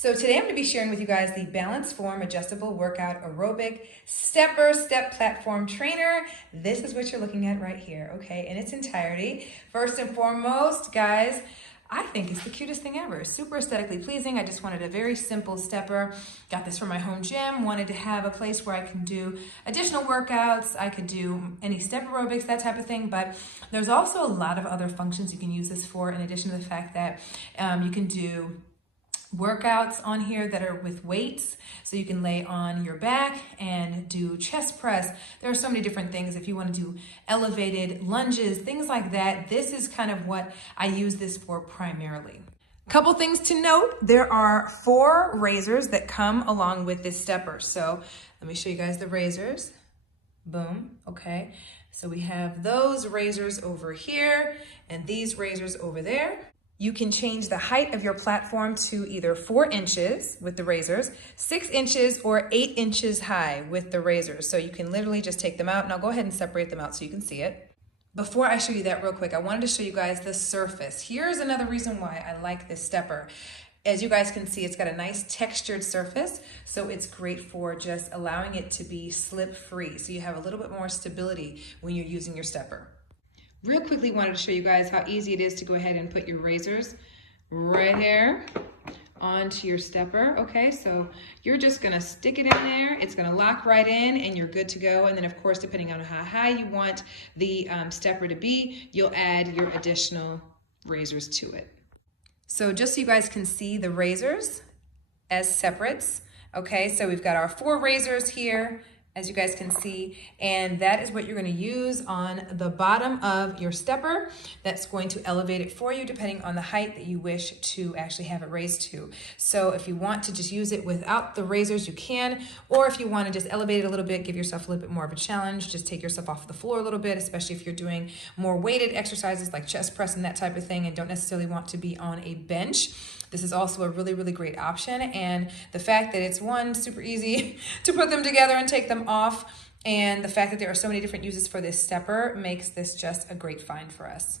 So today I'm going to be sharing with you guys the Balance Form Adjustable Workout Aerobic Stepper Step Platform Trainer. This is what you're looking at right here, okay, in its entirety. First and foremost, guys, I think it's the cutest thing ever. Super aesthetically pleasing. I just wanted a very simple stepper. Got this from my home gym. Wanted to have a place where I can do additional workouts. I could do any step aerobics, that type of thing. But there's also a lot of other functions you can use this for, in addition to the fact that you can do workouts on here that are with weights, so you can lay on your back and do chest press. There are so many different things. If you want to do elevated lunges, things like that, this is kind of what I use this for primarily. Couple things to note: there are 4 razors that come along with this stepper. So let me show you guys the razors. Boom. Okay, so we have those razors over here and these razors over there. You can change the height of your platform to either 4 inches with the razors, 6 inches, or 8 inches high with the razors. So you can literally just take them out, and I'll go ahead and separate them out so you can see it. Before I show you that real quick, I wanted to show you guys the surface. Here's another reason why I like this stepper. As you guys can see, it's got a nice textured surface, so it's great for just allowing it to be slip-free. So you have a little bit more stability when you're using your stepper. Real quickly, wanted to show you guys how easy it is to go ahead and put your razors right here onto your stepper. Okay, so you're just gonna stick it in there. It's gonna lock right in and you're good to go. And then of course, depending on how high you want the stepper to be, you'll add your additional razors to it. So just so you guys can see the razors as separates. Okay, so we've got our 4 razors here, as you guys can see, and that is what you're going to use on the bottom of your stepper. That's going to elevate it for you depending on the height that you wish to actually have it raised to. So if you want to just use it without the razors, you can, or if you want to just elevate it a little bit, give yourself a little bit more of a challenge, just take yourself off the floor a little bit, especially if you're doing more weighted exercises like chest press and that type of thing and don't necessarily want to be on a bench. This is also a really, really great option. And the fact that it's super easy to put them together and take them off, and the fact that there are so many different uses for this stepper makes this just a great find for us.